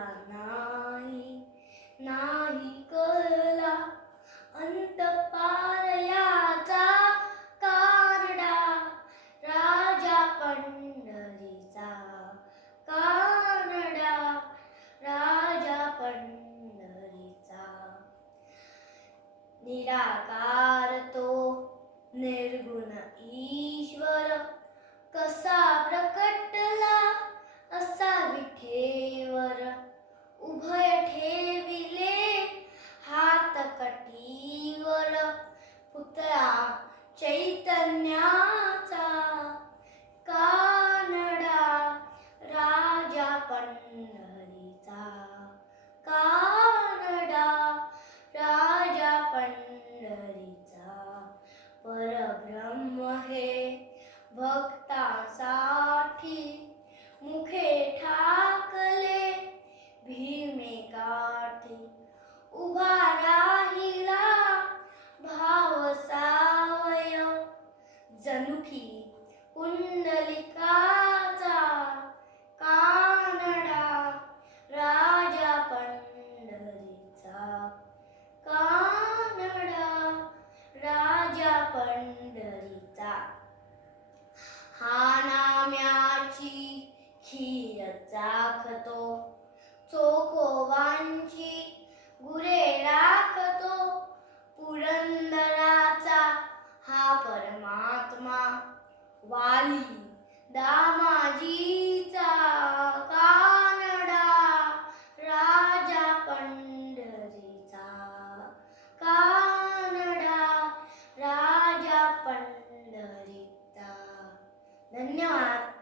कळणार नाही. नाही कळला अंत पारयाचा कारडा राजा पंढरीचा कानडा. राजा पंढरीचा. निराकार तो निर्गुण कन्याचा कानडा राजा पंढरीचा. कानडा राजा पंढरीचा. परब्रह्म हे भक्तासाठी मुखे ठाकले. भीमे काठी उभारा कुंडलिकाचा कानडा राजा पंढरीचा. कानडा राजा पंढरीचा. हा वाली दामाजीचा कानडा राजा पंढरीचा कानडा राजा पंढरीचा. धन्यवाद.